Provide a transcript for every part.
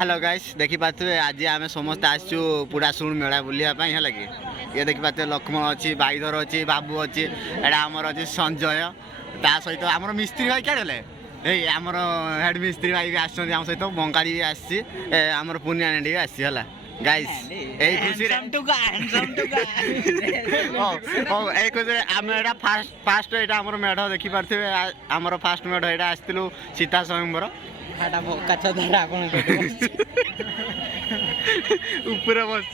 hello guys देखी पारे आज आम समस्त आसचु पूरा शुण मेला बुलापी है कि ये देखी पारे लक्ष्मण अच्छी बाईधर अच्छी बाबू अच्छी एटा आमर अच्छी संजय ता सहित आमर मिस्त्री भाई क्या आमर हेड मिस्त्री भाई भी आम सहित बंगाली भी आसी आमर पुनिया नेंडी भी आसी है गाइस यही खुशी खुशी आम एटा फास्ट एटा आमर मेढ़ देखी पारे आमर फास्ट मेढ़ एटा आसलु सीता स्वयंवर ऊपर बस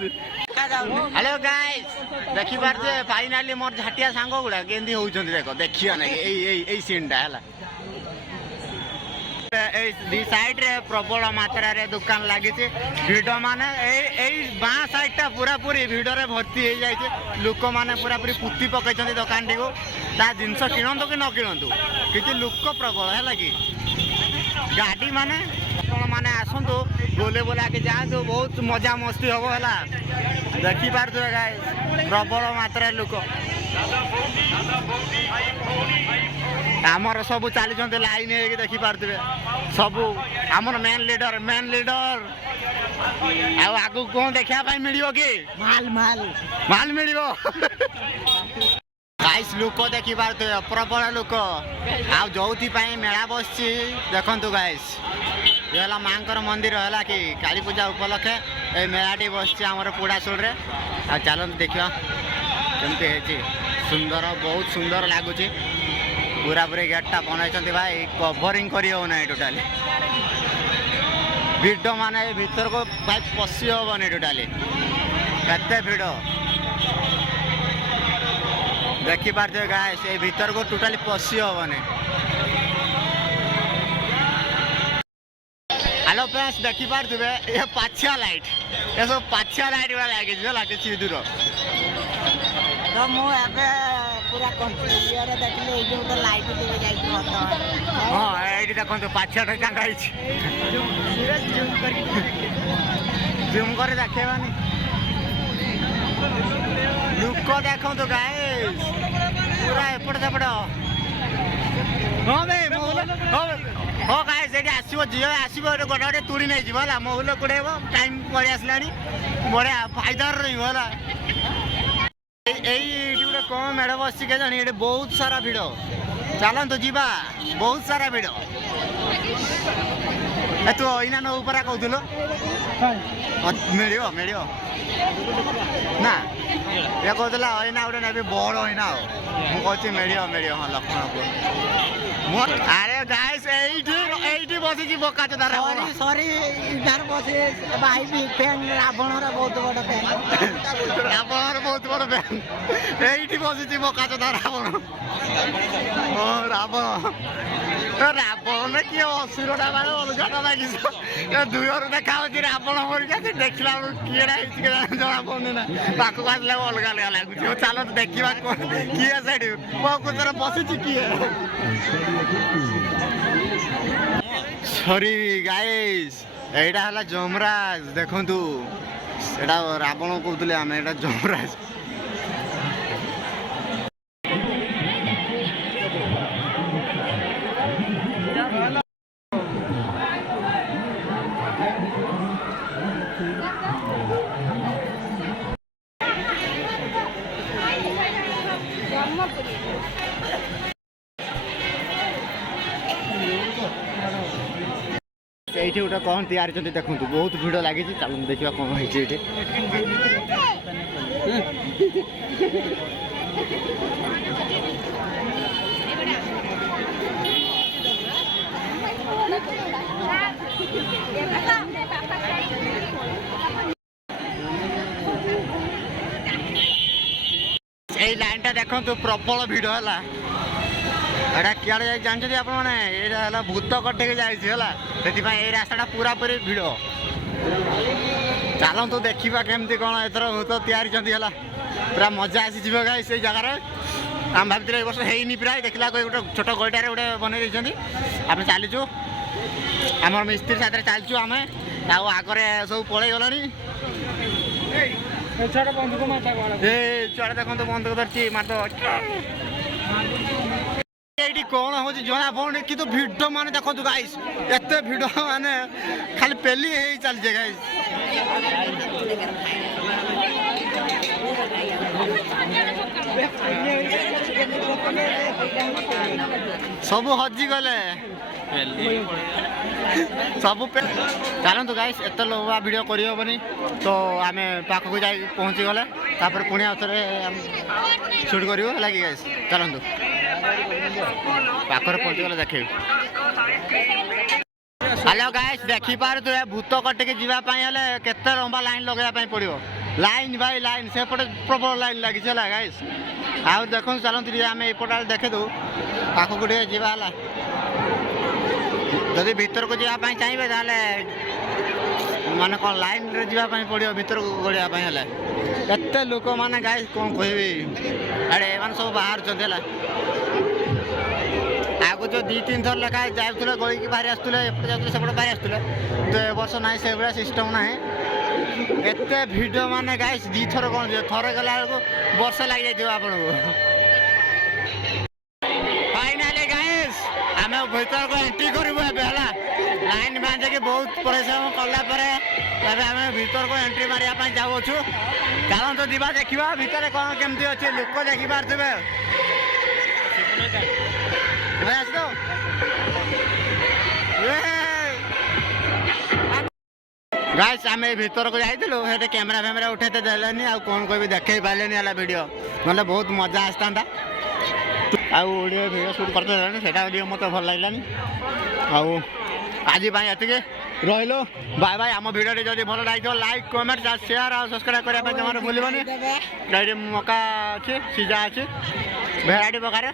हेलो गाइस देखी पारे फाइनाली मोर झाटिया सांग गुड़ा केंदी होउछन देखो देखियो ना एई सीन टा हला दी साइड रे प्रबल मात्रा रे दुकान लागी छे भिडो माने एई बां साइड टा पूरा पूरी भिडो रे भर्ती हो जाय छे लोक माने पूरा पूरी पुत्ती पकै छथि दुकान टी को ता जिंस किनंतु कि न किनंतु किछि लोक प्रबल है लागी गाड़ी माने माने आसतु बोले बोला के जातु बहुत मजा मस्ती हम है देखी पारे गाइस प्रबल मात्रा लोक आमर सब चली लाइन है देखी पारे सब आमर मेन लीडर आगु कौन देखा मिल कि माल माल माल मिल गाइस लोक देखी पारे प्रबल लोक आ जो मेला बस देखु गाइस ये माँ मंदिर है कि काली पूजा उपलक्षे ये मेलाटी बस आमर पुड़ाशुल आ चलते देखा केमती सुंदर बहुत सुंदर लगुच पूरा पूरी गेटा बनई भाई कवरिंग करना टोटाली भिड़ माने भीतर को भाई पशि हेनी टोटाली केते भिड़ देखी पारे गाइस ये भीतर को टोटाली पशि हेनी हेलो फ्रेंड्स देखी पारे ये पाछिया लाइट ये सब पाछिया लाइट वाला लगे किसी दूर तो मुझे पूरा कंट्रोल देखले ये गोटे लाइट देबे जाई हां एडी देखो पाछिया टा कांगा हिच जूम कर देखेबानी लुक देखो तो गाइस पूरा एपट सेपट हां भाई हो गाइस एडी आसीबो जियो आसीबो गोटे गोटे तुड़ी नै जिवो ला मोहुल कुडेबो टाइम पड़ी आसलानी बड़े फायदार रहिबो ला गोटे कौन मेढ़ बस के जानी ये बहुत सारा भिड़ चलतु जीवा बहुत सारा भिड़ तू इना नौ परा कहूल मिल मिल ना ये कहला अना गोटे नेबी बड़ अना मुझे मिल मिल हाँ लक्ष्मण अरे गाइस एठी बसी बोका चोदार सॉरी इधर बसे भाई भी फैन रावण बहुत बड़ फैन रावण बहुत बड़ फैन एठी बसी बोका चोदार रावण ओ रावण रावण किए असुरटा मारे अलगाटा लगी दुईर देखा रावण मरिका देखला किए जना पड़े ना पाक आसला अलग अलग लगुच चलो तो देखा किए से मो कुतर बसी किए सॉरी गाइस एटा है जमराज देखु एटा रावण कहते आम एटा जमराज ये गोटे कौन तैयारी देखो बहुत भिड़ लगी चलो देखा कौन है लाइन टा देखो प्रबल भिड़ है एटा क्या जानते आप भूत कटे जाए रास्ता पूरा पूरी भिड़ चलतु देखा केमती कौन एथर भूत तैयारी पूरा मजा आसी गाई से जगार आम भाई ए वर्ष है प्राय देखला गोटे छोट गईटार गोटे बनई आम चलीचु आम मिस्त्री साथ चलचु आम आगे सब पलि गलानी छुआ देखो बंदूक धरती मार ଏଇଠି କ'ଣ ହେଉଛି ଜଣା ପଡ଼ୁନି କିନ୍ତୁ ଭିଡ଼ ମାନେ ଦେଖନ୍ତୁ ଗାଇସ୍ ଏତେ ଭିଡ଼ ମାନେ ଖାଲି ପେଲି ହେଇ ଚାଲିছে ଗାଇସ୍ ସବୁ ହଜିଗଲେ ସବୁ ଚାଲନ୍ତୁ ଗାଇସ୍ ଏତେ ଲମ୍ବା ଭିଡ଼ିଓ କରିହେବନି ତ ଆମେ ପାଖକୁ ଯାଇ ପହଞ୍ଚିଗଲେ ତାପରେ ପୁଣି ଆଉଥରେ ସୁଟ୍ କରିବୁ ହେଲା କି ଗାଇସ୍ ଚାଲନ୍ତୁ ପାଖରେ ପହଞ୍ଚିଗଲେ ଦେଖିବୁ ହ୍ୟାଲୋ ଗାଇସ୍ ଦେଖିପାରୁଥିବେ ଭୂତ କଟିକି ଯିବା ପାଇଁ ହେଲେ କେତେ ଲମ୍ବା ଲାଇନ୍ ଲଗାଇବା ପାଇଁ ପଡ଼ିବ ଲାଇନ୍ ବାଇ ଲାଇନ୍ ସେପଟେ ପ୍ରବଳ ଲାଇନ୍ ଲାଗିଛି ହେଲା ଗାଇସ୍ ଆଉ ଦେଖନ୍ତୁ ଚାଲନ୍ତୁ ଟିକେ ଆମେ ଏପଟେ ଆଡ଼େ ଦେଖିଦେବୁ ପାଖକୁ ଟିକେ ଯିବା ହେଲା ଯଦି ଭିତରକୁ ଯିବା ପାଇଁ ଚାହିଁବେ ତାହେଲେ ମାନେ କ'ଣ ଲାଇନ୍ରେ ଯିବା ପାଇଁ ପଡ଼ିବ ଭିତରକୁ ଗଳିବା ପାଇଁ ହେଲେ ଏତେ ଲୋକମାନେ ଗାଇସ୍ କ'ଣ କହିବି ଆଡ଼େ ଏମାନେ ସବୁ ବାହାରୁଛନ୍ତି ହେଲା ଆଗକୁ ଯେଉଁ 2-3 ଥର ଲେଖା ଯାଉଥିଲେ ଗଳିକି ବାହାରି ଆସୁଥିଲେ ଏପଟେ ଯାଉଥିଲେ ସେପଟେ ବାହାରି ଆସୁଥିଲେ କିନ୍ତୁ ଏ ବର୍ଷ ନାହିଁ ସେଭଳିଆ ସିଷ୍ଟମ୍ ନାହିଁ ଏତେ ଭିଡ଼ ମାନେ ଗାଇସ୍ 2 ଥର କ'ଣ ଯିବ ଥରେ ଗଲା ବେଳକୁ ବର୍ଷ ଲାଗିଯାଇଥିବ ଆପଣଙ୍କୁ ଫାଇନାଲି ଗାଇସ୍ ଆମେ ଭିତରକୁ ଏଣ୍ଟ୍ରି କରିବୁ ଏବେ ହେଲା ଲାଇନ୍ ବାନ୍ଧିକି ବହୁତ ପରିଶ୍ରମ କଲା ପରେ ଏବେ ଆମେ ଭିତରକୁ ଏଣ୍ଟ୍ରି ମାରିବା ପାଇଁ ଯାଉଅଛୁ ଚାଲନ୍ତୁ ଯିବା ଦେଖିବା ଭିତରେ କ'ଣ କେମିତି ଅଛି ଲୋକ ଦେଖିପାରୁଥିବେ गाइस आम भीतर को जाइलु से कैमेरा फैमेरा उठेते देलेनी आ कौन कोई भी देखे पारे है वीडियो मतलब बहुत मजा आसता आडियो भिडियो सुट करते से मत भल लगे आज ये रही बाय बाय आम भिडियो जब भल लगे लाइक कमेंट शेयर और सब्सक्राइब करने जमार भूलनी ये मका अच्छी सीजा अच्छी भेराइटी प्रकार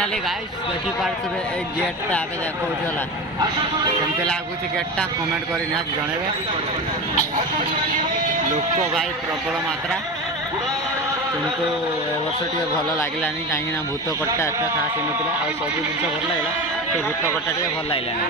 गाइस देखी पारे गेटा देखा केमती लगुच गेटा कमेंट कर जनइबे लोक भाई प्रबल मात्रा किंतु ए वर्ष टे भल लगलानी कहीं भूत कटा एत खास हो ना सब जिन भल लगे तो भूत कटा टे भल लगलानी